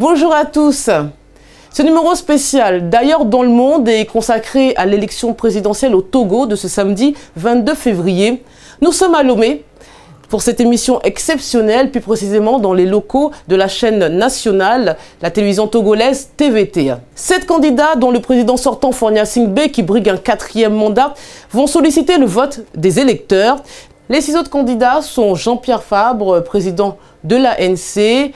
Bonjour à tous. Ce numéro spécial, d'ailleurs dans le monde, est consacré à l'élection présidentielle au Togo de ce samedi 22 février. Nous sommes à Lomé pour cette émission exceptionnelle, plus précisément dans les locaux de la chaîne nationale, la télévision togolaise TVT. 7 candidats, dont le président sortant Faure Gnassingbé, qui brigue un 4e mandat, vont solliciter le vote des électeurs. Les 6 autres candidats sont Jean-Pierre Fabre, président de l'ANC,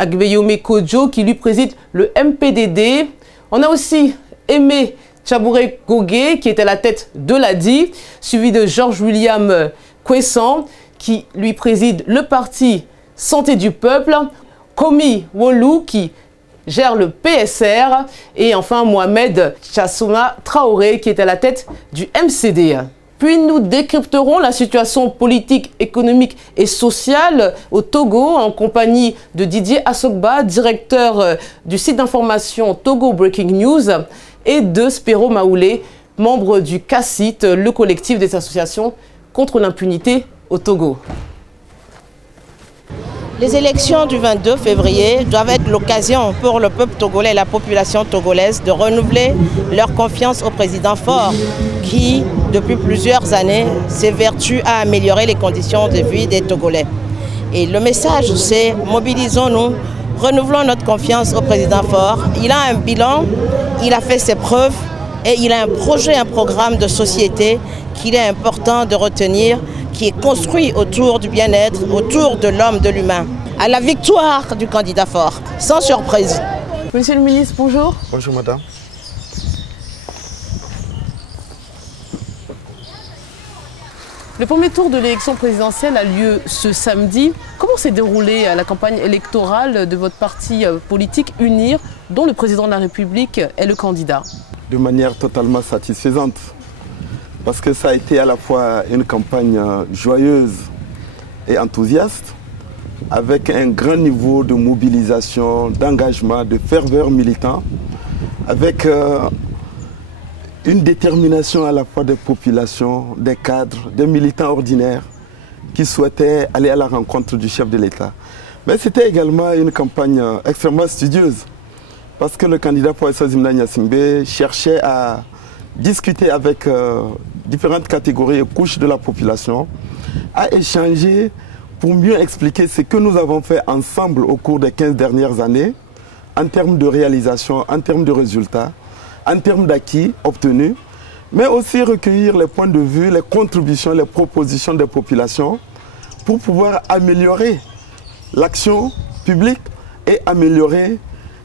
Agbeyome Kodjo, qui lui préside le MPDD. On a aussi Aimé Tchabouré Gogué, qui est à la tête de l'ADI, suivi de Georges William Kwessan, qui lui préside le parti Santé du Peuple, Komi Wolou, qui gère le PSR, et enfin Mohamed Chassouma Traoré, qui est à la tête du MCD. Puis nous décrypterons la situation politique, économique et sociale au Togo en compagnie de Didier Assogba, directeur du site d'information Togo Breaking News, et de Spero Maoulé, membre du CACIT, le collectif des associations contre l'impunité au Togo. Les élections du 22 février doivent être l'occasion pour le peuple togolais et la population togolaise de renouveler leur confiance au président Faure qui, depuis plusieurs années, s'évertue à améliorer les conditions de vie des Togolais. Et le message, c'est mobilisons-nous, renouvelons notre confiance au président Faure. Il a un bilan, il a fait ses preuves et il a un projet, un programme de société qu'il est important de retenir, qui est construit autour du bien-être, autour de l'homme, de l'humain. À la victoire du candidat Faure, sans surprise. Monsieur le ministre, bonjour. Bonjour madame. Le premier tour de l'élection présidentielle a lieu ce samedi. Comment s'est déroulée la campagne électorale de votre parti politique UNIR, dont le président de la République est le candidat? De manière totalement satisfaisante. Parce que ça a été à la fois une campagne joyeuse et enthousiaste, avec un grand niveau de mobilisation, d'engagement, de ferveur militant, avec une détermination à la fois des populations, des cadres, des militants ordinaires qui souhaitaient aller à la rencontre du chef de l'État. Mais c'était également une campagne extrêmement studieuse, parce que le candidat Faure Gnassingbé cherchait à discuter avec différentes catégories et couches de la population, à échanger pour mieux expliquer ce que nous avons fait ensemble au cours des 15 dernières années, en termes de réalisation, en termes de résultats, en termes d'acquis obtenus, mais aussi recueillir les points de vue, les contributions, les propositions des populations pour pouvoir améliorer l'action publique et améliorer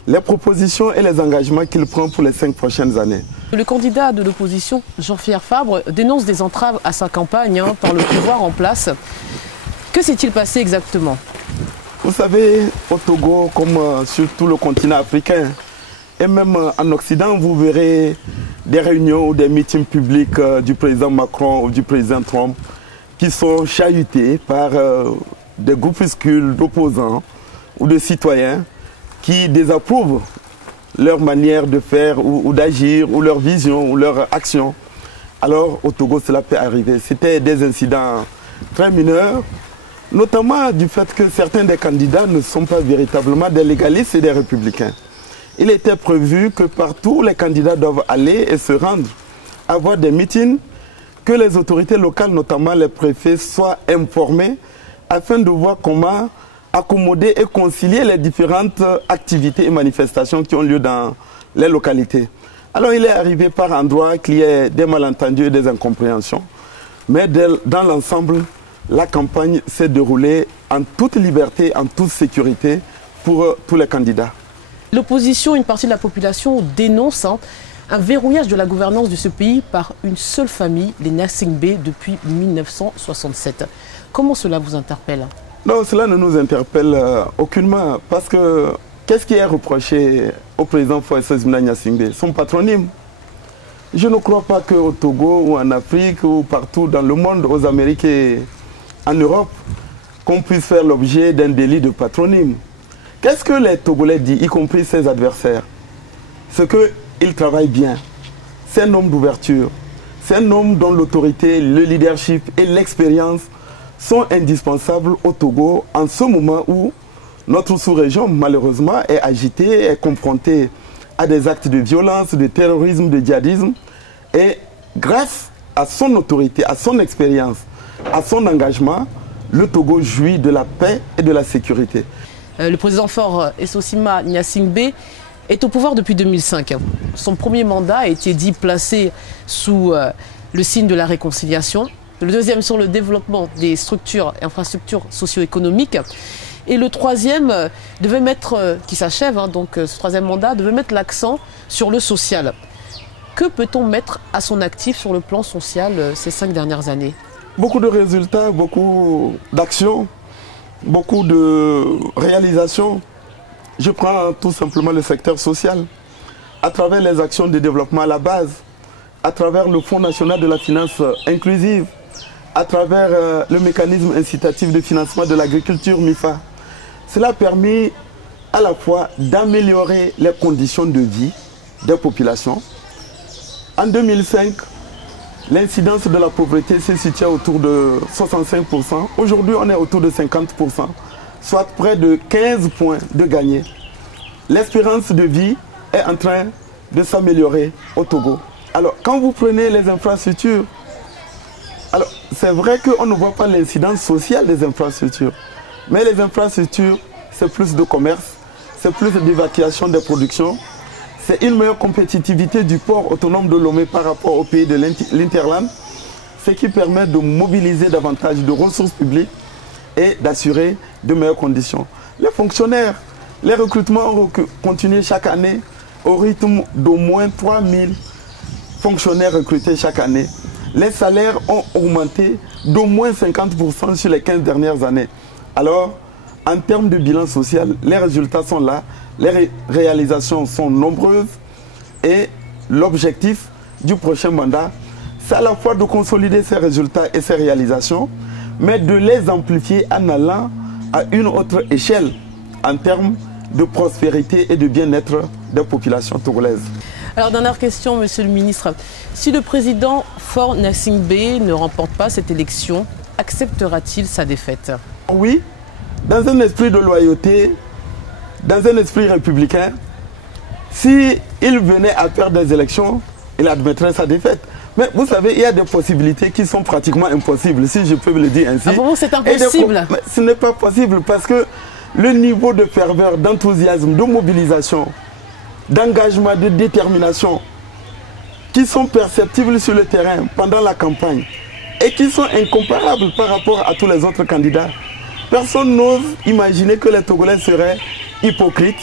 les propositions et les engagements qu'il prend pour les 5 prochaines années. Le candidat de l'opposition, Jean-Pierre Fabre, dénonce des entraves à sa campagne par le pouvoir en place. Que s'est-il passé exactement? Vous savez, au Togo, comme sur tout le continent africain, et même en Occident, vous verrez des réunions ou des meetings publics du président Macron ou du président Trump qui sont chahutés par des groupuscules d'opposants ou de citoyens qui désapprouvent leur manière de faire ou d'agir, ou leur vision, ou leur action. Alors au Togo, cela peut arriver. C'était des incidents très mineurs, notamment du fait que certains des candidats ne sont pas véritablement des légalistes et des républicains. Il était prévu que partout les candidats doivent aller et se rendre, avoir des meetings, que les autorités locales, notamment les préfets, soient informés afin de voir comment accommoder et concilier les différentes activités et manifestations qui ont lieu dans les localités. Alors il est arrivé par endroits qu'il y ait des malentendus et des incompréhensions, mais dans l'ensemble, la campagne s'est déroulée en toute liberté, en toute sécurité pour tous les candidats. L'opposition, une partie de la population dénonce un verrouillage de la gouvernance de ce pays par une seule famille, les Gnassingbé, depuis 1967. Comment cela vous interpelle? Non, cela ne nous interpelle aucunement, parce que qu'est-ce qui est reproché au président Faure Gnassingbé? Son patronyme. Je ne crois pas qu'au Togo ou en Afrique ou partout dans le monde, aux Amériques et en Europe, qu'on puisse faire l'objet d'un délit de patronyme. Qu'est-ce que les Togolais disent, y compris ses adversaires? C'est qu'il travaille bien. C'est un homme d'ouverture. C'est un homme dont l'autorité, le leadership et l'expérience sont indispensables au Togo en ce moment où Notre sous-région, malheureusement, est agitée, est confrontée à des actes de violence, de terrorisme, de djihadisme. Et grâce à son autorité, à son expérience, à son engagement, le Togo jouit de la paix et de la sécurité. Le président fort Essosima Gnassingbé est au pouvoir depuis 2005. Son premier mandat a été dit placé sous le signe de la réconciliation. Le deuxième sur le développement des structures et infrastructures socio-économiques. Et le troisième devait mettre, qui s'achève, donc ce troisième mandat, devait mettre l'accent sur le social. Que peut-on mettre à son actif sur le plan social ces 5 dernières années? Beaucoup de résultats, beaucoup d'actions, beaucoup de réalisations. Je prends tout simplement le secteur social. À travers les actions de développement à la base, à travers le Fonds national de la finance inclusive, à travers le mécanisme incitatif de financement de l'agriculture MIFA. Cela a permis à la fois d'améliorer les conditions de vie des populations. En 2005, l'incidence de la pauvreté se situait autour de 65%. Aujourd'hui, on est autour de 50%, soit près de 15 points de gagné. L'espérance de vie est en train de s'améliorer au Togo. Alors, quand vous prenez les infrastructures, alors c'est vrai qu'on ne voit pas l'incidence sociale des infrastructures. Mais les infrastructures, c'est plus de commerce, c'est plus d'évacuation des productions, c'est une meilleure compétitivité du port autonome de Lomé par rapport au pays de l'Interland, ce qui permet de mobiliser davantage de ressources publiques et d'assurer de meilleures conditions. Les fonctionnaires, les recrutements ont continué chaque année au rythme d'au moins 3000 fonctionnaires recrutés chaque année. Les salaires ont augmenté d'au moins 50% sur les 15 dernières années. Alors, en termes de bilan social, les résultats sont là, les réalisations sont nombreuses et l'objectif du prochain mandat, c'est à la fois de consolider ces résultats et ces réalisations, mais de les amplifier en allant à une autre échelle en termes de prospérité et de bien-être des populations togolaises. Alors, dernière question, monsieur le ministre. Si le président Faure Gnassingbé ne remporte pas cette élection, acceptera-t-il sa défaite? Oui, dans un esprit de loyauté, dans un esprit républicain, s'il venait à perdre des élections, il admettrait sa défaite. Mais vous savez, il y a des possibilités qui sont pratiquement impossibles, si je peux le dire ainsi. Ah bon, c'est impossible? Mais ce n'est pas possible parce que le niveau de ferveur, d'enthousiasme, de mobilisation, d'engagement, de détermination qui sont perceptibles sur le terrain pendant la campagne et qui sont incomparables par rapport à tous les autres candidats. Personne n'ose imaginer que les Togolais seraient hypocrites,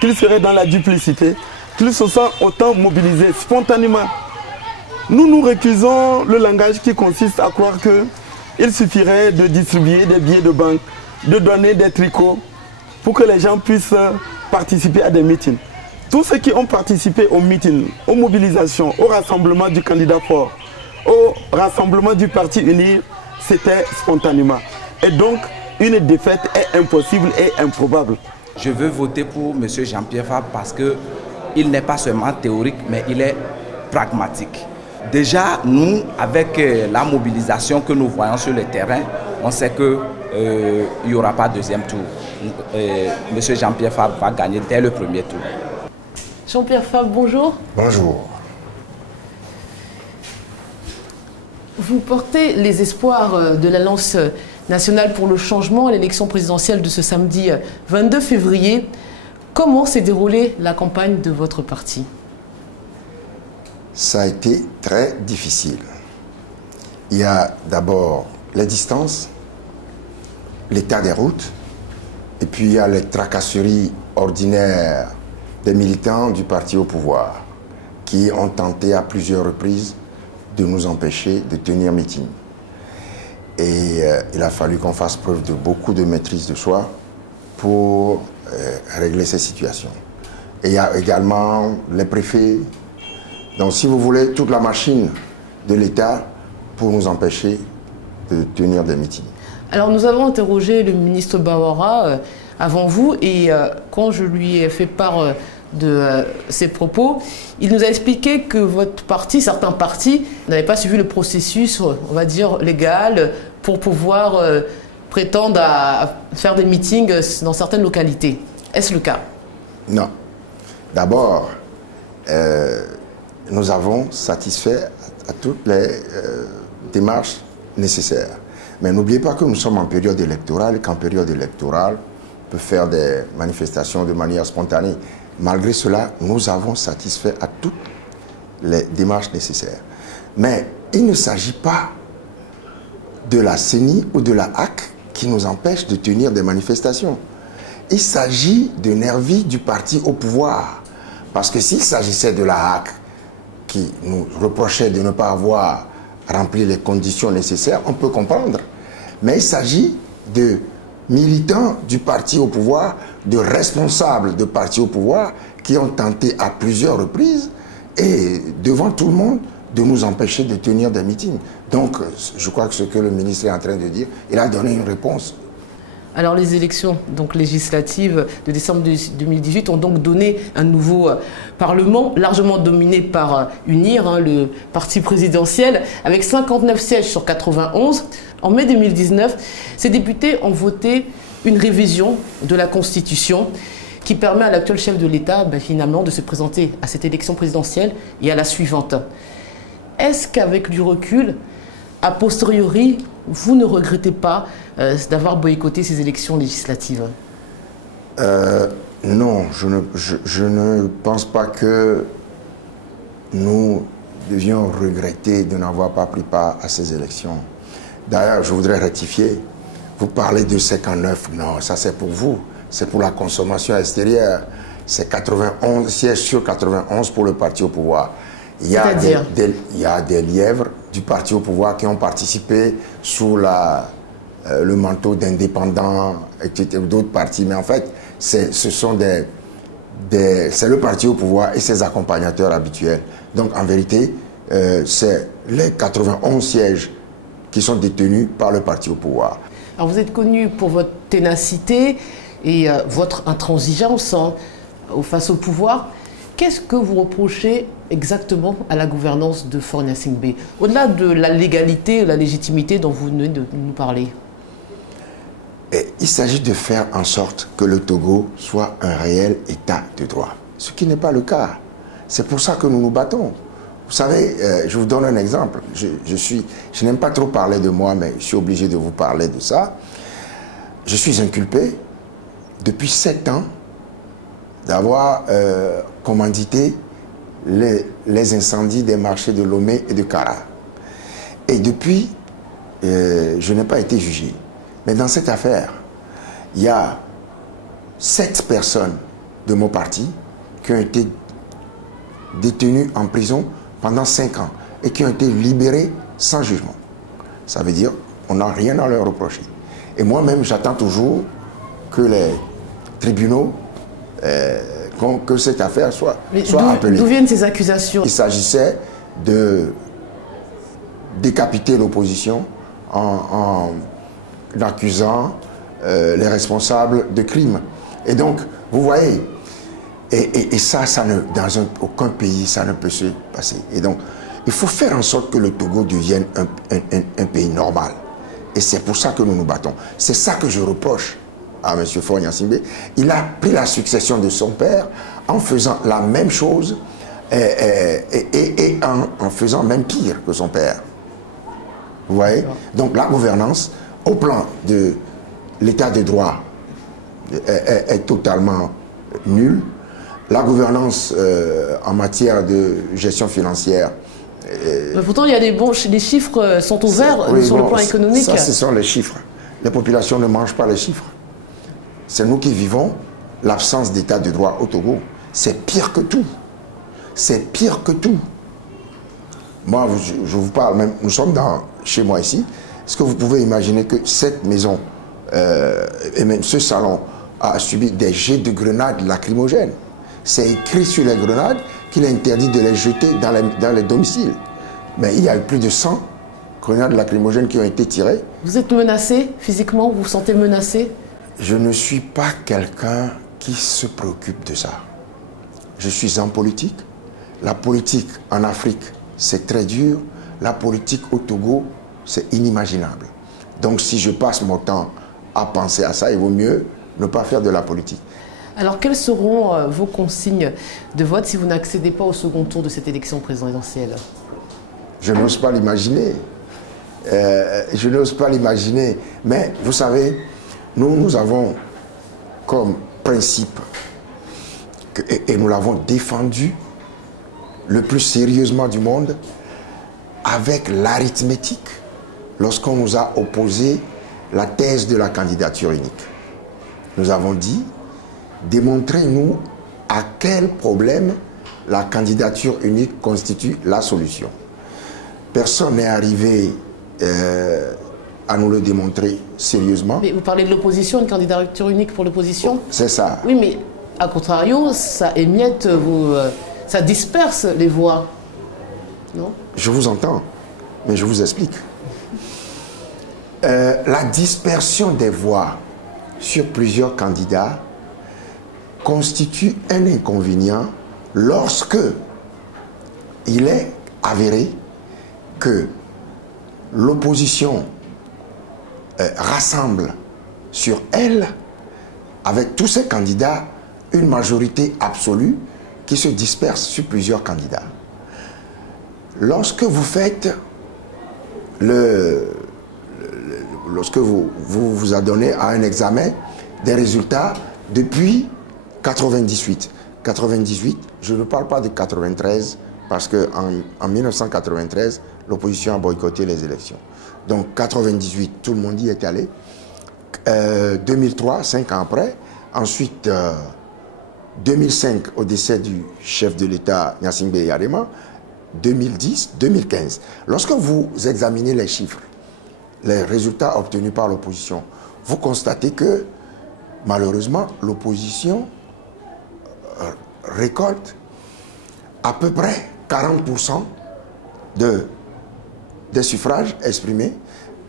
qu'ils seraient dans la duplicité, qu'ils se sentent autant mobilisés spontanément. Nous récusons le langage qui consiste à croire qu'il suffirait de distribuer des billets de banque, de donner des tricots pour que les gens puissent participer à des meetings. Tous ceux qui ont participé aux meetings, aux mobilisations, au rassemblement du candidat fort, au rassemblement du parti uni, c'était spontanément. Et donc, une défaite est impossible et improbable. Je veux voter pour M. Jean-Pierre Fabre parce qu'il n'est pas seulement théorique, mais il est pragmatique. Déjà, nous, avec la mobilisation que nous voyons sur le terrain, on sait qu'il n'y aura pas de deuxième tour. M. Jean-Pierre Fabre va gagner dès le premier tour. Jean-Pierre Fabre, bonjour. Bonjour. Vous portez les espoirs de l'Alliance nationale pour le changement à l'élection présidentielle de ce samedi 22 février. Comment s'est déroulée la campagne de votre parti? Ça a été très difficile. Il y a d'abord les distances, l'état des routes, et puis il y a les tracasseries ordinaires des militants du parti au pouvoir qui ont tenté à plusieurs reprises de nous empêcher de tenir meeting. Et il a fallu qu'on fasse preuve de beaucoup de maîtrise de soi pour régler ces situations. Et il y a également les préfets, donc si vous voulez, toute la machine de l'État pour nous empêcher de tenir des meetings. Alors nous avons interrogé le ministre Bawara avant vous et quand je lui ai fait part de ses propos, il nous a expliqué que votre parti, certains partis, n'avaient pas suivi le processus, on va dire, légal pour pouvoir prétendent à faire des meetings dans certaines localités. Est-ce le cas? Non. D'abord, nous avons satisfait à toutes les démarches nécessaires. Mais n'oubliez pas que nous sommes en période électorale et qu'en période électorale, on peut faire des manifestations de manière spontanée. Malgré cela, nous avons satisfait à toutes les démarches nécessaires. Mais il ne s'agit pas de la CENI ou de la HAC qui nous empêche de tenir des manifestations. Il s'agit de nervis du parti au pouvoir. Parce que s'il s'agissait de la HAC qui nous reprochait de ne pas avoir rempli les conditions nécessaires, on peut comprendre. Mais il s'agit de militants du parti au pouvoir, de responsables de parti au pouvoir qui ont tenté à plusieurs reprises et devant tout le monde de nous empêcher de tenir des meetings. Donc, je crois que ce que le ministre est en train de dire, il a donné une réponse. Alors les élections donc législatives de décembre 2018 ont donc donné un nouveau Parlement largement dominé par UNIR, le parti présidentiel, avec 59 sièges sur 91. En mai 2019, ces députés ont voté une révision de la Constitution qui permet à l'actuel chef de l'État finalement de se présenter à cette élection présidentielle et à la suivante. Est-ce qu'avec du recul, a posteriori, vous ne regrettez pas d'avoir boycotté ces élections législatives? Non, je ne pense pas que nous devions regretter de n'avoir pas pris part à ces élections. D'ailleurs, je voudrais rectifier. Vous parlez de 59. Non, ça c'est pour vous. C'est pour la consommation extérieure. C'est 91 sièges sur 91 pour le parti au pouvoir. Il y a des lièvres du parti au pouvoir qui ont participé sous le manteau d'indépendants, etc., d'autres partis. Mais en fait, c'est le parti au pouvoir et ses accompagnateurs habituels. Donc en vérité, c'est les 91 sièges qui sont détenus par le parti au pouvoir. Alors vous êtes connu pour votre ténacité et votre intransigeance face au pouvoir. Qu'est-ce que vous reprochez exactement à la gouvernance de Faure Gnassingbé, au-delà de la légalité, la légitimité dont vous venez de nous parler? Il s'agit de faire en sorte que le Togo soit un réel état de droit, ce qui n'est pas le cas. C'est pour ça que nous nous battons. Vous savez, je vous donne un exemple. Je n'aime pas trop parler de moi, mais je suis obligé de vous parler de ça. Je suis inculpé depuis 7 ans d'avoir commandité les incendies des marchés de Lomé et de Kara. Et depuis, je n'ai pas été jugé. Mais dans cette affaire, il y a 7 personnes de mon parti qui ont été détenues en prison pendant 5 ans et qui ont été libérées sans jugement. Ça veut dire qu'on n'a rien à leur reprocher. Et moi-même, j'attends toujours que les tribunaux, que cette affaire soit appelée. D'où viennent ces accusations? Il s'agissait de décapiter l'opposition en accusant les responsables de crimes. Et donc, vous voyez, et ça dans aucun pays, ça ne peut se passer. Et donc, il faut faire en sorte que le Togo devienne un pays normal. Et c'est pour ça que nous nous battons. C'est ça que je reproche à M. Faure Gnassingbé. Il a pris la succession de son père en faisant la même chose et en faisant même pire que son père. Vous voyez? Donc la gouvernance, au plan de l'état de droit, est totalement nulle. La gouvernance en matière de gestion financière... Mais pourtant, il y a les chiffres sont ouverts sur le plan économique. Ça, ce sont les chiffres. Les populations ne mangent pas les chiffres. C'est nous qui vivons l'absence d'état de droit au Togo. C'est pire que tout. C'est pire que tout. Moi, je vous parle même, nous sommes chez moi ici. Est-ce que vous pouvez imaginer que cette maison et même ce salon a subi des jets de grenades lacrymogènes? C'est écrit sur les grenades qu'il est interdit de les jeter dans les domiciles. Mais il y a eu plus de 100 grenades lacrymogènes qui ont été tirées. Vous êtes menacé physiquement? Vous vous sentez menacé? Je ne suis pas quelqu'un qui se préoccupe de ça. Je suis en politique. La politique en Afrique, c'est très dur. La politique au Togo, c'est inimaginable. Donc si je passe mon temps à penser à ça, il vaut mieux ne pas faire de la politique. Alors, quelles seront vos consignes de vote si vous n'accédez pas au second tour de cette élection présidentielle? Je n'ose pas l'imaginer. Je n'ose pas l'imaginer. Mais vous savez, nous avons comme principe, et nous l'avons défendu le plus sérieusement du monde, avec l'arithmétique, lorsqu'on nous a opposé la thèse de la candidature unique. Nous avons dit, démontrez-nous à quel problème la candidature unique constitue la solution. Personne n'est arrivé à nous le démontrer sérieusement. Mais vous parlez de l'opposition, une candidature unique pour l'opposition? C'est ça. Oui, mais à contrario, ça émiette, ça disperse les voix. Non? Je vous entends, mais je vous explique. La dispersion des voix sur plusieurs candidats constitue un inconvénient lorsque il est avéré que l'opposition rassemble sur elle, avec tous ces candidats, une majorité absolue qui se disperse sur plusieurs candidats. Lorsque vous faites lorsque vous adonnez à un examen des résultats depuis 98. 98, je ne parle pas de 93, parce qu'en 1993, l'opposition a boycotté les élections. Donc 98, tout le monde y est allé. 2003, 5 ans après. Ensuite, 2005, au décès du chef de l'État, Gnassingbé Eyadema. 2010, 2015. Lorsque vous examinez les chiffres, les résultats obtenus par l'opposition, vous constatez que, malheureusement, l'opposition récolte à peu près 40% des suffrages exprimés,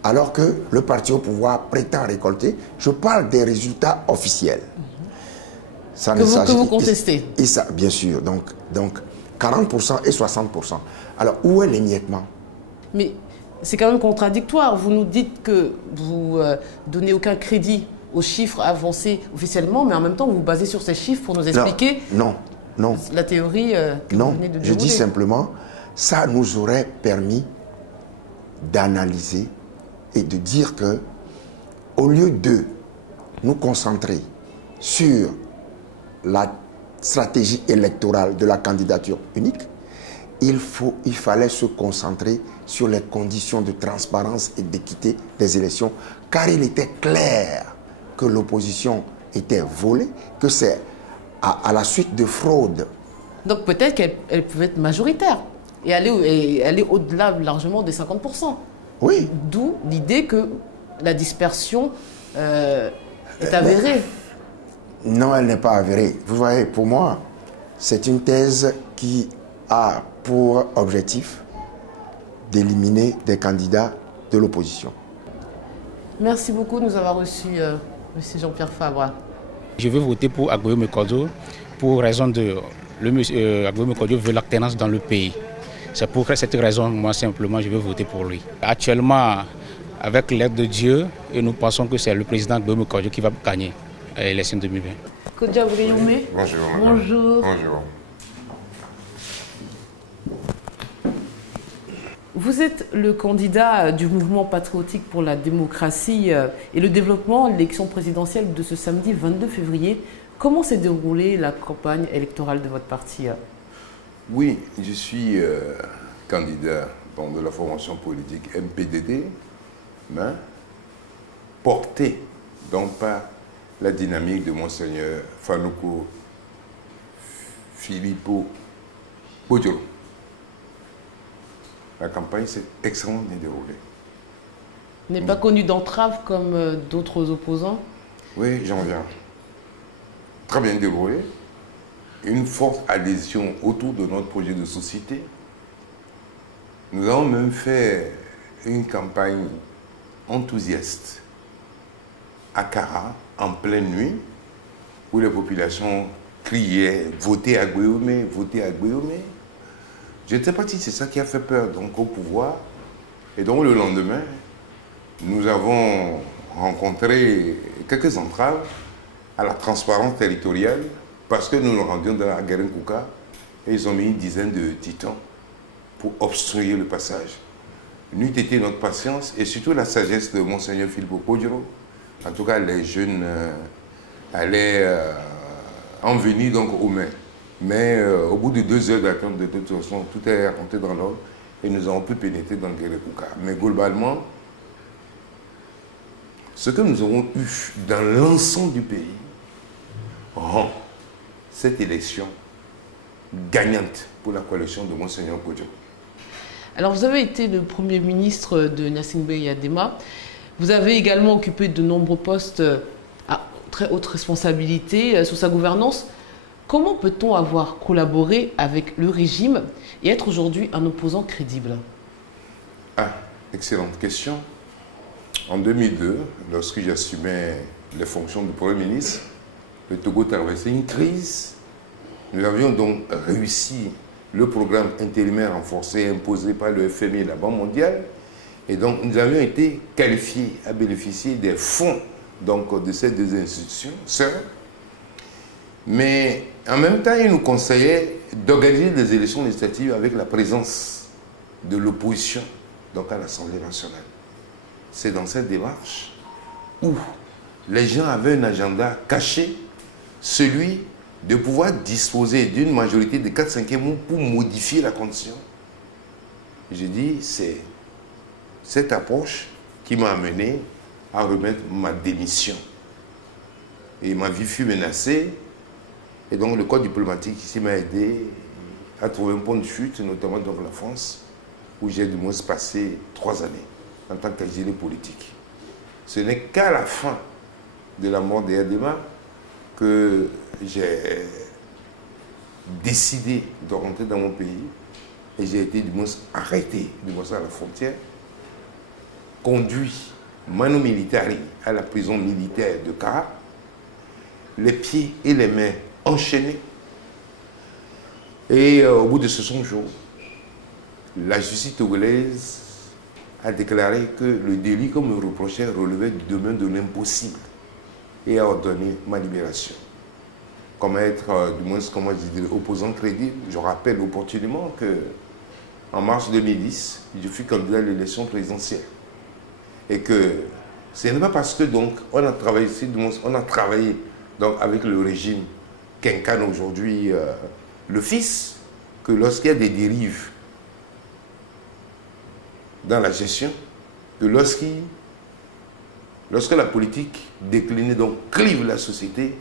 alors que le parti au pouvoir prétend récolter. Je parle des résultats officiels. Ça que vous contestez. Et ça, bien sûr. Donc 40% et 60%. Alors, où est l'émiettement? Mais c'est quand même contradictoire. Vous nous dites que vous donnez aucun crédit aux chiffres avancés officiellement, mais en même temps, vous vous basez sur ces chiffres pour nous expliquer non. la théorie que vous venez de dérouler. Je dis simplement, ça nous aurait permis d'analyser et de dire que, au lieu de nous concentrer sur la stratégie électorale de la candidature unique, il fallait se concentrer sur les conditions de transparence et d'équité des élections, car il était clair que l'opposition était volée, que c'est à la suite de fraude. Donc peut-être qu'elle pouvait être majoritaire et aller au-delà largement des 50%. Oui. D'où l'idée que la dispersion est avérée. Non, elle n'est pas avérée. Vous voyez, pour moi, c'est une thèse qui a pour objectif d'éliminer des candidats de l'opposition. Merci beaucoup de nous avoir reçus, M. Jean-Pierre Fabre. Je veux voter pour Agboyo Mekordo pour raison de... Agboyo Mekordo veut l'alternance dans le pays. C'est pour cette raison, moi, simplement, je veux voter pour lui. Actuellement, avec l'aide de Dieu, et nous pensons que c'est le président Agboyo Mekordo qui va gagner l'élection 2020. Kodja Briyome. Bonjour. Bonjour. Bonjour. Vous êtes le candidat du mouvement patriotique pour la démocratie et le développement à l'élection présidentielle de ce samedi 22 février. Comment s'est déroulée la campagne électorale de votre parti? Oui, je suis candidat de la formation politique MPDD, mais porté donc par la dynamique de Monseigneur Fanouko Philippot Bodjoro. La campagne s'est extrêmement bien déroulée. N'est pas connu d'entrave comme d'autres opposants? Oui, j'en viens. Très bien déroulé. Une forte adhésion autour de notre projet de société. Nous avons même fait une campagne enthousiaste à Kara, en pleine nuit, où les populations criaient « Votez à Guéomé, votez à Guéomé ». Je ne sais pas si c'est ça qui a fait peur donc, au pouvoir. Et donc le lendemain, nous avons rencontré quelques entraves à la transparence territoriale parce que nous nous rendions dans la Guérin-Kouka et ils ont mis une dizaine de titans pour obstruer le passage. N'eût été notre patience et surtout la sagesse de Monseigneur Philippe Okodjoro. En tout cas, les jeunes allaient en venir donc aux mains. Mais au bout de 2 heures d'attente, de toute façon, tout est rentré dans l'ordre et nous avons pu pénétrer dans Guérin-Kouka. Mais globalement, ce que nous avons eu dans l'ensemble du pays rend cette élection gagnante pour la coalition de Monseigneur Okodjoro. Alors, vous avez été le Premier ministre de Gnassingbé Eyadema. Vous avez également occupé de nombreux postes à très haute responsabilité sous sa gouvernance. Comment peut-on avoir collaboré avec le régime et être aujourd'hui un opposant crédible? Ah, excellente question. En 2002, lorsque j'assumais les fonctions de Premier ministre, le Togo traversait une crise. Nous avions donc réussi le programme intérimaire renforcé imposé par le FMI et la Banque mondiale. Et donc, nous avions été qualifiés à bénéficier des fonds donc, de ces 2 institutions sœurs. Mais en même temps, ils nous conseillaient d'organiser des élections législatives avec la présence de l'opposition donc à l'Assemblée nationale. C'est dans cette démarche où les gens avaient un agenda caché, celui de pouvoir disposer d'une majorité de 4/5 pour modifier la condition. J'ai dit, c'est cette approche qui m'a amené à remettre ma démission. Et ma vie fut menacée. Et donc le corps diplomatique ici m'a aidé à trouver un point de chute, notamment dans la France, où j'ai du moins passé 3 années en tant qu'exilé politique. Ce n'est qu'à la fin de la mort d'Eyadema que j'ai décidé de rentrer dans mon pays et j'ai été du moins arrêté du moins à la frontière, conduit mano militari à la prison militaire de Kara, les pieds et les mains enchaînés. Et au bout de 60 jours, la justice togolaise a déclaré que le délit qu'on me reprochait relevait du domaine de l'impossible et a ordonné ma libération. Comme être, du moins, comment je dirais, opposant crédible, je rappelle opportunément que en mars 2010, je fus candidat à l'élection présidentielle. Et que ce n'est pas parce que donc on a travaillé ici, on a travaillé donc avec le régime qu'incarne aujourd'hui le fils, que lorsqu'il y a des dérives dans la gestion, que lorsque la politique déclinée donc clive la société,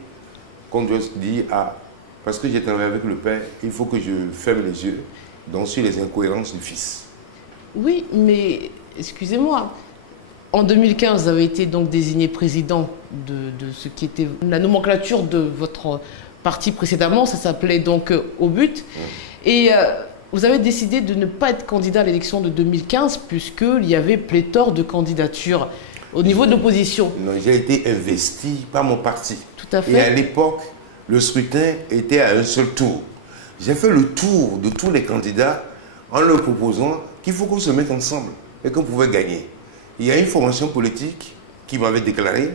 qu'on doit se dire, ah, parce que j'ai travaillé avec le père, il faut que je ferme les yeux donc sur les incohérences du fils. Oui, mais excusez-moi, en 2015, vous avez été donc désigné président de ce qui était la nomenclature de votre parti précédemment, ça s'appelait donc Au But. Et vous avez décidé de ne pas être candidat à l'élection de 2015 puisqu'il y avait pléthore de candidatures au niveau de l'opposition. Non, j'ai été investi par mon parti. Tout à fait. Et à l'époque, le scrutin était à un seul tour. J'ai fait le tour de tous les candidats en leur proposant qu'il faut qu'on se mette ensemble et qu'on pouvait gagner. Il y a une formation politique qui m'avait déclaré,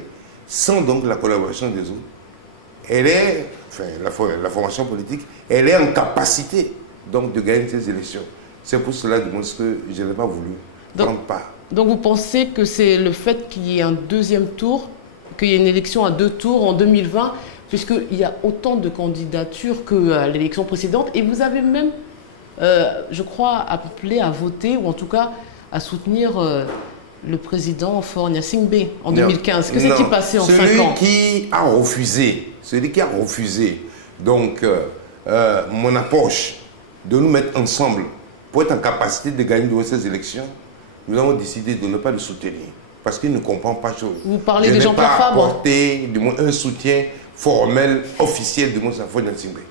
sans donc la collaboration des autres, elle est, enfin la formation politique, elle est en capacité donc de gagner ces élections. C'est pour cela que je n'ai pas voulu prendre part. Donc vous pensez que c'est le fait qu'il y ait un deuxième tour, qu'il y ait une élection à 2 tours en 2020, puisqu'il y a autant de candidatures qu'à l'élection précédente, et vous avez même, je crois, appelé à voter, ou en tout cas à soutenir le président Faure Gnassingbé en 2015. Que s'est-il passé en 5 ans? Celui qui a refusé donc mon approche de nous mettre ensemble pour être en capacité de gagner de ces élections, nous avons décidé de ne pas le soutenir parce qu'il ne comprend pas chose. Vous parlez de Jean-Pierre Fabre? Je n'ai pas apporté du moins un soutien formel, officiel de Faure Gnassingbé.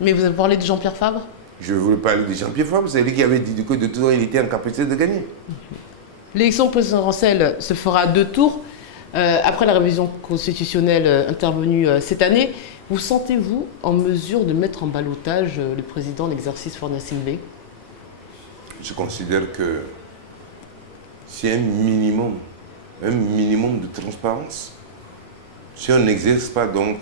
Mais vous avez parlé de Jean-Pierre Fabre? Je voulais parler de Jean-Pierre Fabre, c'est lui qui avait dit que de tout temps il était en capacité de gagner. L'élection présidentielle se fera à 2 tours. Après la révision constitutionnelle intervenue cette année, vous sentez-vous en mesure de mettre en ballottage le président en exercice Faure Gnassingbé? Je considère que s'il y a un minimum de transparence, si on n'exerce pas donc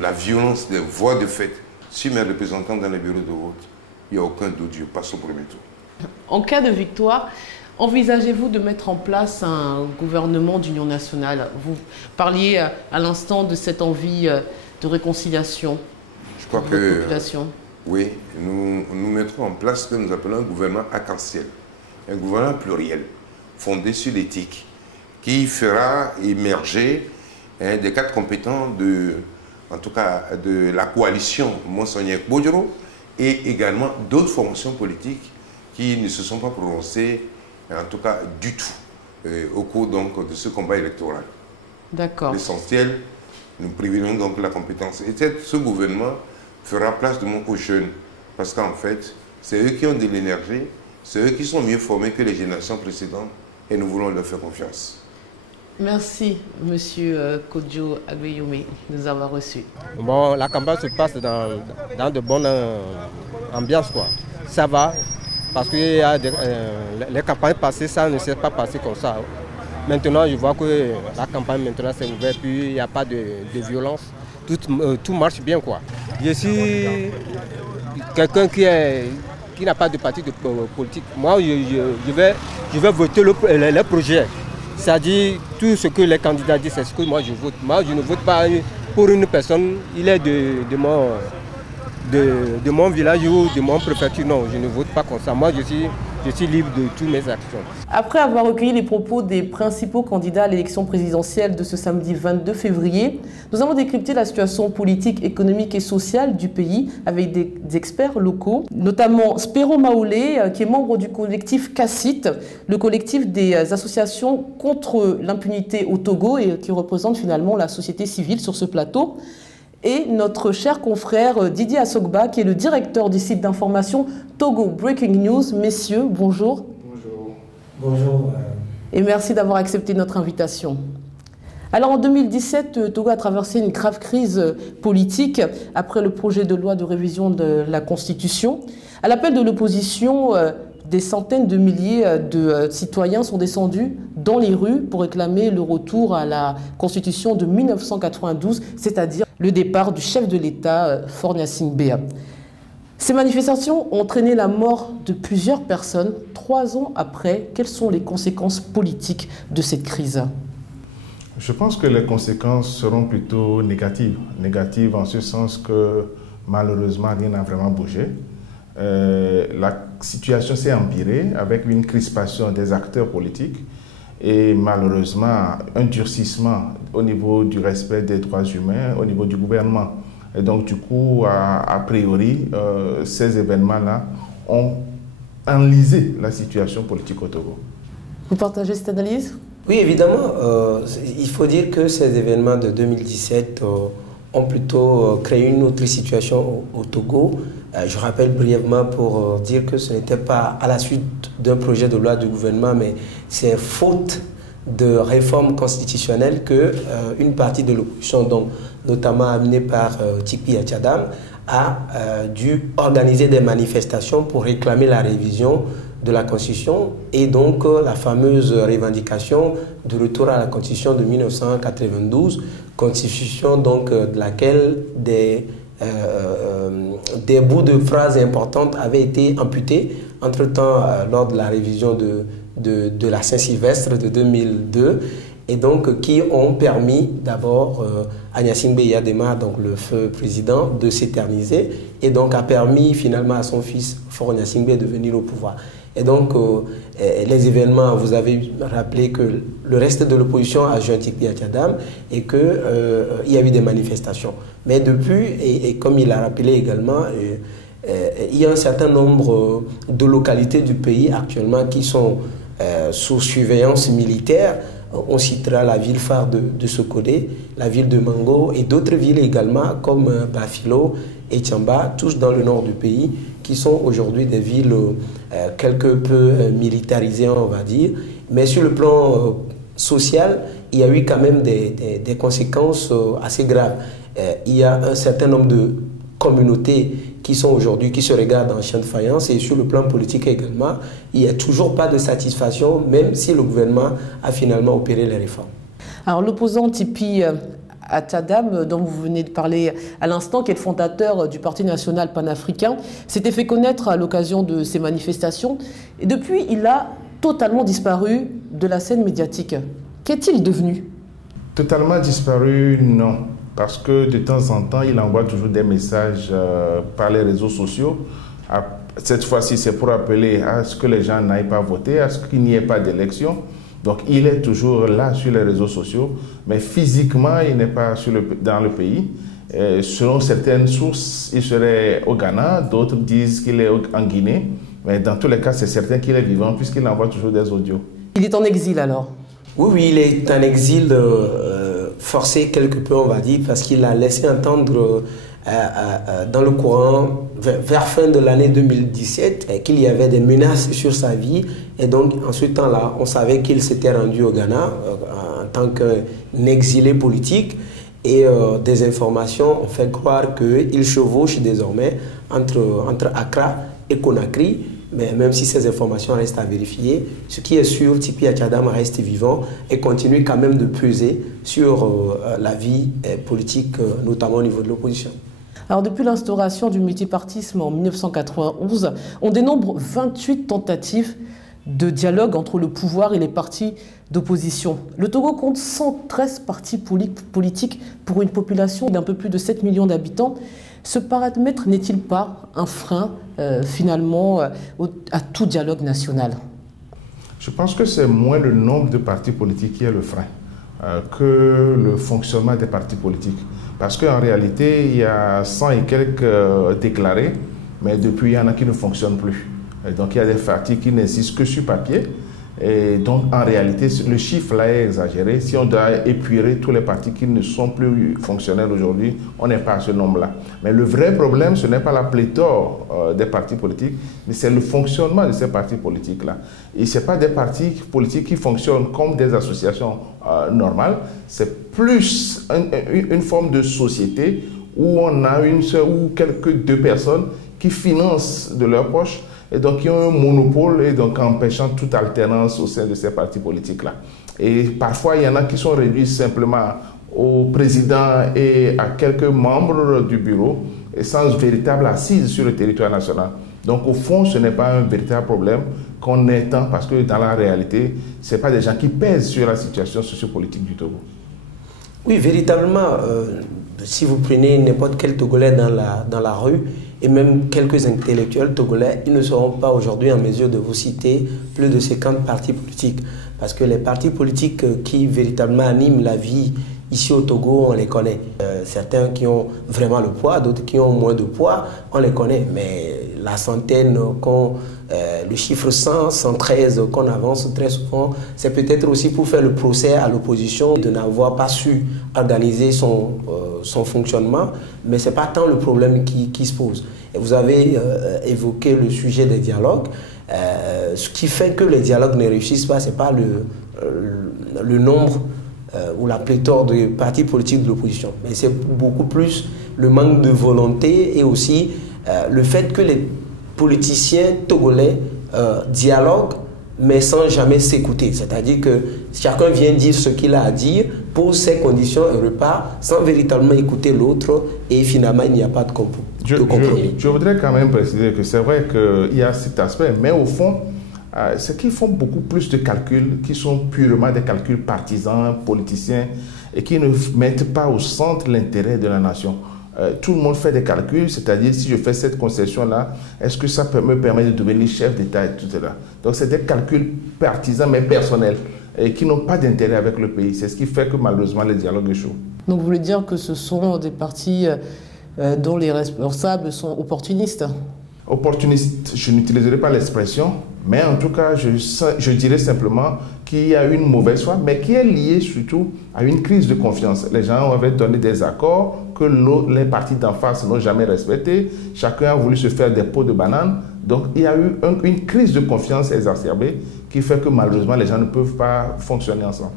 la violence des voix de fait sur mes représentants dans les bureaux de vote, il n'y a aucun doute, je passe au premier tour. En cas de victoire, envisagez-vous de mettre en place un gouvernement d'union nationale? Vous parliez à l'instant de cette envie de réconciliation. Je crois que oui, nous mettrons en place ce que nous appelons un gouvernement arc-en-ciel, un gouvernement pluriel, fondé sur l'éthique, qui fera émerger des cadres compétents en tout cas de la coalition Monsognac Bodjoro et également d'autres formations politiques qui ne se sont pas prononcées, en tout cas du tout, au cours donc de ce combat électoral. D'accord. L'essentiel, nous privilégions donc la compétence. Et ce gouvernement fera place aux jeunes, parce qu'en fait, c'est eux qui ont de l'énergie, c'est eux qui sont mieux formés que les générations précédentes, et nous voulons leur faire confiance. Merci, Monsieur Kodjo Agbeyome, de nous avoir reçus. Bon, la campagne se passe dans de bonnes ambiances, quoi. Ça va, parce que les campagnes passées, ça ne s'est pas passé comme ça. Maintenant, je vois que la campagne maintenant s'est ouverte, puis il n'y a pas de violence. Tout marche bien, quoi. Je suis quelqu'un qui n'a pas de parti politique. Moi, je vais voter les projets. C'est-à-dire, tout ce que les candidats disent, c'est ce que moi je vote. Moi, je ne vote pas pour une personne, il est de mon village ou de mon préfecture. Non, je ne vote pas comme ça. Moi, je suis libre de toutes mes actions. Après avoir recueilli les propos des principaux candidats à l'élection présidentielle de ce samedi 22 février, nous avons décrypté la situation politique, économique et sociale du pays avec des experts locaux, notamment Spero Maoulé, qui est membre du collectif CACIT, le collectif des associations contre l'impunité au Togo et qui représente finalement la société civile sur ce plateau. Et notre cher confrère Didier Assogba, qui est le directeur du site d'information Togo Breaking News. Messieurs, bonjour. Bonjour. Bonjour. Et merci d'avoir accepté notre invitation. Alors en 2017, Togo a traversé une grave crise politique après le projet de loi de révision de la Constitution. À l'appel de l'opposition, des centaines de milliers de citoyens sont descendus dans les rues pour réclamer le retour à la Constitution de 1992, c'est-à-dire le départ du chef de l'État, Faure Gnassingbé. Ces manifestations ont entraîné la mort de plusieurs personnes. 3 ans après, quelles sont les conséquences politiques de cette crise? Je pense que les conséquences seront plutôt négatives. Négatives en ce sens que malheureusement rien n'a vraiment bougé. La situation s'est empirée avec une crispation des acteurs politiques et malheureusement un durcissement au niveau du respect des droits humains, au niveau du gouvernement. Et donc du coup, a priori, ces événements-là ont enlisé la situation politique au Togo. Vous partagez cette analyse? Oui, évidemment. Il faut dire que ces événements de 2017 ont plutôt créé une autre situation au Togo. Je rappelle brièvement pour dire que ce n'était pas à la suite d'un projet de loi du gouvernement, mais c'est faute de réforme constitutionnelle que une partie de l'opposition, donc notamment amenée par Tikpi Achadam, a dû organiser des manifestations pour réclamer la révision de la Constitution et donc la fameuse revendication de retour à la Constitution de 1992, Constitution donc de laquelle des bouts de phrases importantes avaient été amputés entre-temps lors de la révision de la Saint-Sylvestre de 2002 et donc qui ont permis d'abord à Gnassingbé Eyadema, donc le feu président, de s'éterniser et donc a permis finalement à son fils Faure Gnassingbé de venir au pouvoir. Et donc les événements, vous avez rappelé que le reste de l'opposition a joint Tikpi Achadam et qu'il y a eu des manifestations. Mais depuis, et comme il a rappelé également, il y a un certain nombre de localités du pays actuellement qui sont sous surveillance militaire. On citera la ville phare de Sokodé, la ville de Mango et d'autres villes également comme Bafilo et Tchamba, tous dans le nord du pays, qui sont aujourd'hui des villes quelque peu militarisées, on va dire. Mais sur le plan social, il y a eu quand même des conséquences assez graves. Il y a un certain nombre de communautés qui sont aujourd'hui, qui se regardent en chien de faïence, et sur le plan politique également, il n'y a toujours pas de satisfaction, même si le gouvernement a finalement opéré les réformes. Alors l'opposant Tipi Atchadam, dont vous venez de parler à l'instant, qui est le fondateur du Parti national panafricain, s'était fait connaître à l'occasion de ces manifestations, et depuis il a totalement disparu de la scène médiatique. Qu'est-il devenu? Totalement disparu, non. Parce que de temps en temps, il envoie toujours des messages par les réseaux sociaux. Cette fois-ci, c'est pour appeler à ce que les gens n'aillent pas voter, à ce qu'il n'y ait pas d'élection. Donc, il est toujours là sur les réseaux sociaux, mais physiquement, il n'est pas dans le pays. Selon certaines sources, il serait au Ghana, d'autres disent qu'il est en Guinée. Mais dans tous les cas, c'est certain qu'il est vivant puisqu'il envoie toujours des audios. Il est en exil alors? Oui, il est en exil forcé quelque peu, on va dire, parce qu'il a laissé entendre dans le courant, vers fin de l'année 2017, qu'il y avait des menaces sur sa vie. Et donc, en ce temps-là, on savait qu'il s'était rendu au Ghana en tant qu'un exilé politique. Et des informations ont fait croire qu'il chevauche désormais entre Accra et Conakry. Mais même si ces informations restent à vérifier, ce qui est sûr, Tipi Atchadam reste vivant et continue quand même de peser sur la vie politique, notamment au niveau de l'opposition. Alors depuis l'instauration du multipartisme en 1991, on dénombre 28 tentatives de dialogue entre le pouvoir et les partis d'opposition. Le Togo compte 113 partis politiques pour une population d'un peu plus de 7 millions d'habitants. Ce paramètre n'est-il pas un frein finalement à tout dialogue national? Je pense que c'est moins le nombre de partis politiques qui est le frein que le fonctionnement des partis politiques. Parce qu'en réalité, il y a 100 et quelques déclarés, mais depuis, il y en a qui ne fonctionnent plus. Et donc, il y a des partis qui n'existent que sur papier. Et donc, en réalité, le chiffre là est exagéré. Si on doit épurer tous les partis qui ne sont plus fonctionnels aujourd'hui, on n'est pas à ce nombre-là. Mais le vrai problème, ce n'est pas la pléthore des partis politiques, mais c'est le fonctionnement de ces partis politiques-là. Et ce n'est pas des partis politiques qui fonctionnent comme des associations normales, c'est plus une forme de société où on a une seule ou deux personnes qui financent de leur poche et donc qui ont un monopole et donc empêchant toute alternance au sein de ces partis politiques-là. Et parfois, il y en a qui sont réduits simplement au président et à quelques membres du bureau et sans véritable assise sur le territoire national. Donc au fond, ce n'est pas un véritable problème qu'on étend parce que dans la réalité, ce n'est pas des gens qui pèsent sur la situation sociopolitique du Togo. Oui, véritablement, si vous prenez n'importe quel Togolais dans la rue, et même quelques intellectuels togolais, ils ne seront pas aujourd'hui en mesure de vous citer plus de 50 partis politiques. Parce que les partis politiques qui véritablement animent la vie ici au Togo, on les connaît. Certains qui ont vraiment le poids, d'autres qui ont moins de poids, on les connaît. Mais la centaine, le chiffre 100, 113 qu'on avance très souvent, c'est peut-être aussi pour faire le procès à l'opposition de n'avoir pas su organiser son fonctionnement, mais ce n'est pas tant le problème qui se pose. Et vous avez évoqué le sujet des dialogues. Ce qui fait que les dialogues ne réussissent pas, ce n'est pas le nombre ou la pléthore de partis politiques de l'opposition, mais c'est beaucoup plus le manque de volonté et aussi le fait que les politiciens togolais dialoguent mais sans jamais s'écouter. C'est-à-dire que chacun vient dire ce qu'il a à dire, pose ses conditions et repart sans véritablement écouter l'autre et finalement il n'y a pas de compromis. Je voudrais quand même préciser que c'est vrai qu'il y a cet aspect, mais au fond, c'est qu'ils font beaucoup plus de calculs qui sont purement des calculs partisans, politiciens et qui ne mettent pas au centre l'intérêt de la nation. Tout le monde fait des calculs, c'est-à-dire si je fais cette concession-là, est-ce que ça me permet de devenir chef d'État et tout cela. Donc c'est des calculs partisans mais personnels et qui n'ont pas d'intérêt avec le pays. C'est ce qui fait que malheureusement les dialogues échouent. Donc vous voulez dire que ce sont des partis dont les responsables sont opportunistes? Opportuniste, je n'utiliserai pas l'expression, mais en tout cas, je dirais simplement qu'il y a une mauvaise foi, mais qui est liée surtout à une crise de confiance. Les gens avaient donné des accords que les partis d'en face n'ont jamais respectés. Chacun a voulu se faire des pots de banane. Donc, il y a eu une crise de confiance exacerbée qui fait que malheureusement, les gens ne peuvent pas fonctionner ensemble.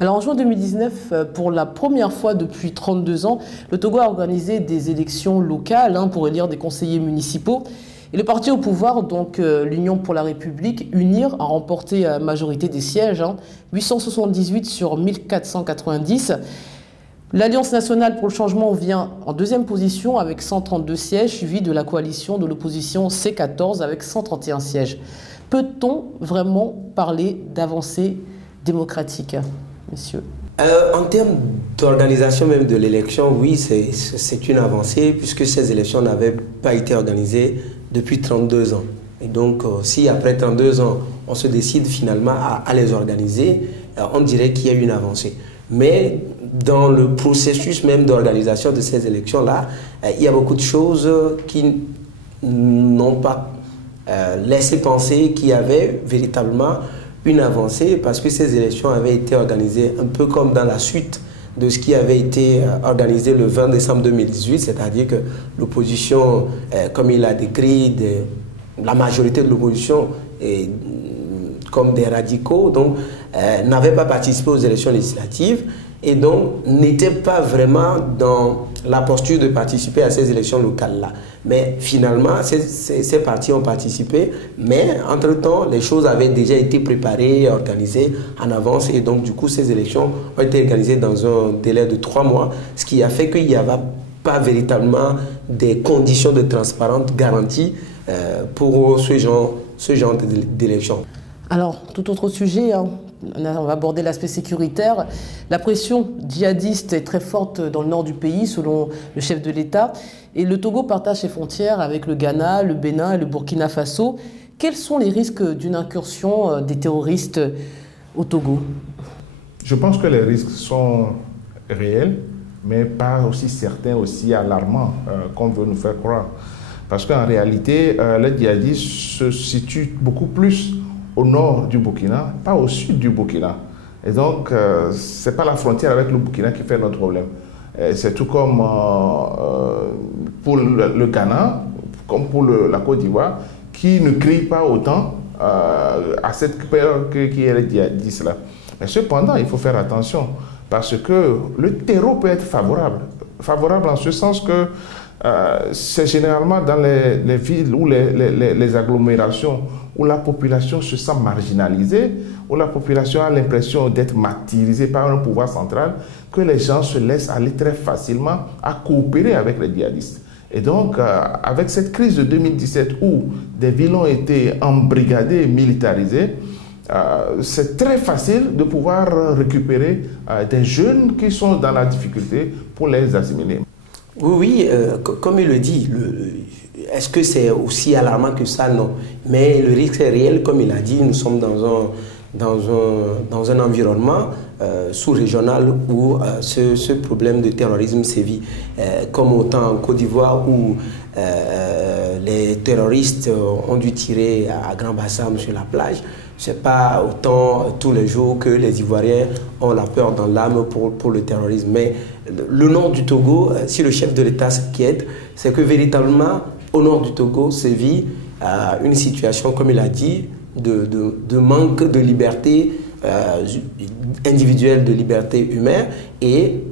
Alors en juin 2019, pour la première fois depuis 32 ans, le Togo a organisé des élections locales pour élire des conseillers municipaux. Et le parti au pouvoir, donc l'Union pour la République, UNIR, a remporté la majorité des sièges, 878 sur 1490. L'Alliance nationale pour le changement vient en deuxième position avec 132 sièges, suivi de la coalition de l'opposition C14 avec 131 sièges. Peut-on vraiment parler d'avancée démocratique, messieurs? En termes d'organisation même de l'élection, oui, c'est une avancée puisque ces élections n'avaient pas été organisées depuis 32 ans. Et donc, si après 32 ans, on se décide finalement à les organiser, on dirait qu'il y a une avancée. Mais dans le processus même d'organisation de ces élections-là, il y a beaucoup de choses qui n'ont pas laissé penser qu'il y avait véritablement une avancée parce que ces élections avaient été organisées un peu comme dans la suite de ce qui avait été organisé le 20 décembre 2018, c'est-à-dire que l'opposition, comme il a décrit, la majorité de l'opposition comme des radicaux, donc n'avaient pas participé aux élections législatives et donc n'étaient pas vraiment dans la posture de participer à ces élections locales-là. Mais finalement, ces partis ont participé, mais entre-temps, les choses avaient déjà été préparées, organisées en avance, et donc du coup, ces élections ont été organisées dans un délai de 3 mois, ce qui a fait qu'il n'y avait pas véritablement des conditions de transparence garanties pour ce genre d'élections. Alors, tout autre sujet, on va aborder l'aspect sécuritaire. La pression djihadiste est très forte dans le nord du pays, selon le chef de l'État. Et le Togo partage ses frontières avec le Ghana, le Bénin et le Burkina Faso. Quels sont les risques d'une incursion des terroristes au Togo? Je pense que les risques sont réels, mais pas aussi certains, aussi alarmants qu'on veut nous faire croire. Parce qu'en réalité, les djihadistes se situent beaucoup plus au nord du Burkina, pas au sud du Burkina. Et donc, ce n'est pas la frontière avec le Burkina qui fait notre problème. C'est tout comme pour le Ghana, comme pour la Côte d'Ivoire, qui ne crie pas autant à cette peur qui est les djihadistes là. Mais cependant, il faut faire attention, parce que le terreau peut être favorable. Favorable en ce sens que c'est généralement dans les villes ou les agglomérations où la population se sent marginalisée, où la population a l'impression d'être martyrisée par un pouvoir central, que les gens se laissent aller très facilement à coopérer avec les djihadistes. Et donc, avec cette crise de 2017 où des villes ont été embrigadées et militarisées, c'est très facile de pouvoir récupérer des jeunes qui sont dans la difficulté pour les assimiler. Oui, comme il le dit, est-ce que c'est aussi alarmant que ça? Non. Mais le risque est réel, comme il a dit, nous sommes dans un environnement sous-régional où ce problème de terrorisme sévit. Comme autant en Côte d'Ivoire où les terroristes ont dû tirer à Grand Bassam sur la plage, ce n'est pas autant tous les jours que les Ivoiriens ont la peur dans l'âme pour le terrorisme. Mais le nord du Togo, si le chef de l'État s'inquiète, c'est que véritablement, au nord du Togo, sévit une situation, comme il a dit, de manque de liberté individuelle, de liberté humaine, et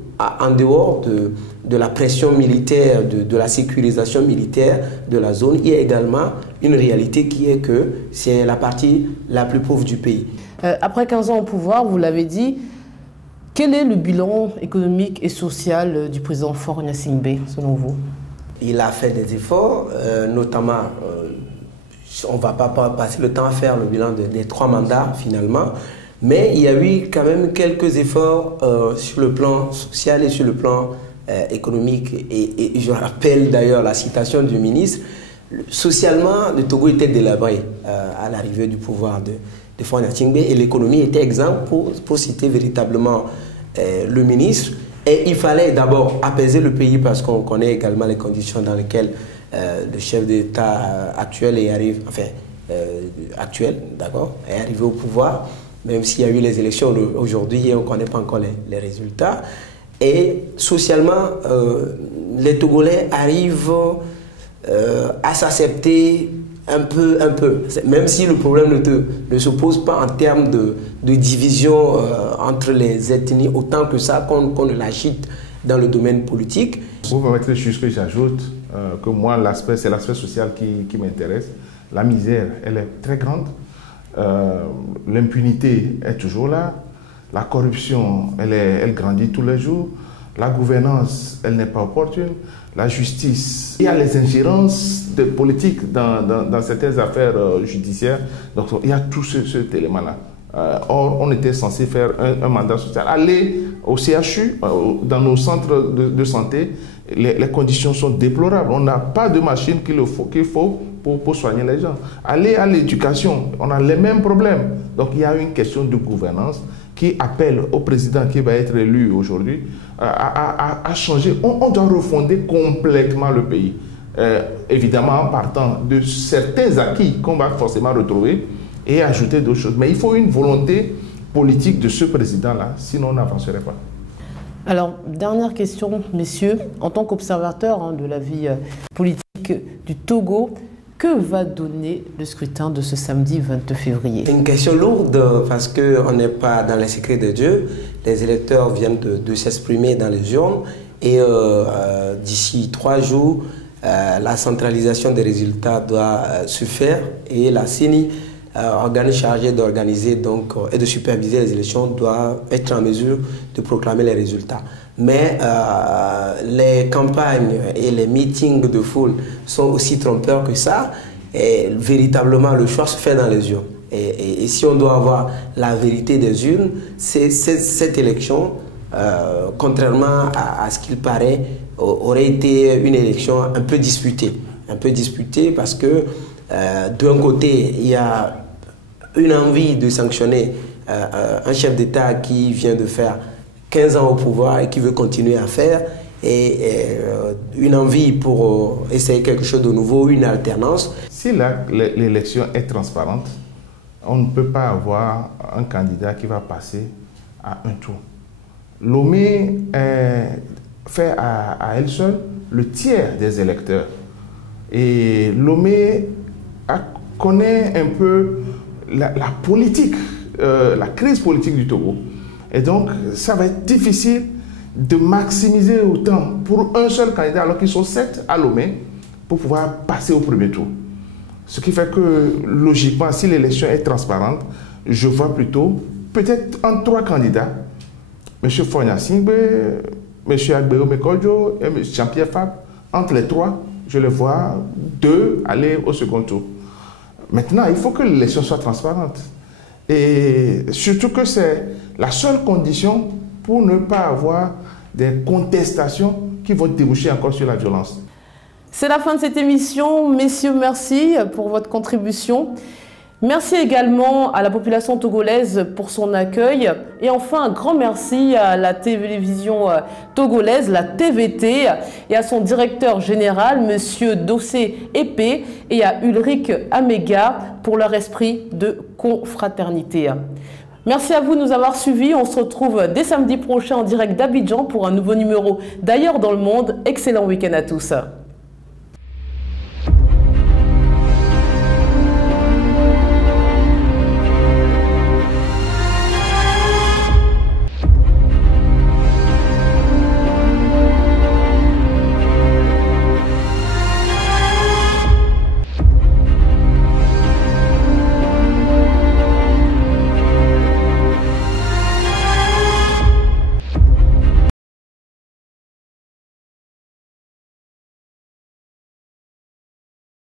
en dehors de la pression militaire, de la sécurisation militaire de la zone, il y a également une réalité qui est que c'est la partie la plus pauvre du pays. Après 15 ans au pouvoir, vous l'avez dit, quel est le bilan économique et social du président Faure Gnassingbé, selon vous? Il a fait des efforts, notamment, on ne va pas passer le temps à faire le bilan des 3 mandats finalement, mais il y a eu quand même quelques efforts sur le plan social et sur le plan économique. Et je rappelle d'ailleurs la citation du ministre, socialement, le Togo était délabré à l'arrivée du pouvoir de Faure Gnassingbé et l'économie était exempte pour citer véritablement le ministre. Et il fallait d'abord apaiser le pays parce qu'on connaît également les conditions dans lesquelles le chef d'État actuel est arrivé, est arrivé au pouvoir, même s'il y a eu les élections aujourd'hui et on ne connaît pas encore les résultats. Et socialement, les Togolais arrivent à s'accepter un peu. Même si le problème ne se pose pas en termes de division entre les ethnies, autant que ça qu'on ne l'agite dans le domaine politique. Vous permettez juste que j'ajoute que moi, c'est l'aspect social qui m'intéresse. La misère, elle est très grande. L'impunité est toujours là. La corruption, elle grandit tous les jours. La gouvernance, elle n'est pas opportune. La justice, il y a les ingérences de politique dans certaines affaires judiciaires. Donc, il y a tout cet élément-là. Or, on était censé faire un mandat social. Aller au CHU, dans nos centres de santé, les conditions sont déplorables. On n'a pas de machine qu'il faut pour soigner les gens. Aller à l'éducation, on a les mêmes problèmes. Donc, il y a une question de gouvernance qui appelle au président qui va être élu aujourd'hui à changer. On doit refonder complètement le pays. Évidemment, en partant de certains acquis qu'on va forcément retrouver et ajouter d'autres choses. Mais il faut une volonté politique de ce président-là, sinon on n'avancerait pas. Alors, dernière question, messieurs. En tant qu'observateur de la vie politique du Togo, que va donner le scrutin de ce samedi 22 février? Une question lourde parce qu'on n'est pas dans les secrets de Dieu. Les électeurs viennent de s'exprimer dans les urnes et d'ici 3 jours, la centralisation des résultats doit se faire et la CENI, organisme chargé d'organiser et de superviser les élections, doit être en mesure de proclamer les résultats. Mais les campagnes et les meetings de foule sont aussi trompeurs que ça. Et véritablement, le choix se fait dans les urnes. Et si on doit avoir la vérité des urnes, cette élection, contrairement à ce qu'il paraît, aurait été une élection un peu disputée. Un peu disputée parce que d'un côté, il y a une envie de sanctionner un chef d'État qui vient de faire 15 ans au pouvoir et qui veut continuer à faire, et une envie pour essayer quelque chose de nouveau, une alternance. Si l'élection est transparente, on ne peut pas avoir un candidat qui va passer à un tour. Lomé fait à elle seule le tiers des électeurs. Et Lomé connaît un peu la politique, la crise politique du Togo. Et donc, ça va être difficile de maximiser autant pour un seul candidat, alors qu'ils sont 7 à Lomé, pour pouvoir passer au premier tour. Ce qui fait que, logiquement, si l'élection est transparente, je vois plutôt, peut-être en 3 candidats, M. Fogna Singbe, M. Agbeo Mekodjo et M. Jean-Pierre Fabre, entre les 3, je les vois 2 aller au second tour. Maintenant, il faut que l'élection soit transparente. Et surtout que c'est la seule condition pour ne pas avoir des contestations qui vont déboucher encore sur la violence. C'est la fin de cette émission. Messieurs, merci pour votre contribution. Merci également à la population togolaise pour son accueil. Et enfin, un grand merci à la télévision togolaise, la TVT, et à son directeur général, M. Dossé Épée, et à Ulrich Amega pour leur esprit de confraternité. Merci à vous de nous avoir suivis. On se retrouve dès samedi prochain en direct d'Abidjan pour un nouveau numéro d'Ailleurs dans le monde. Excellent week-end à tous.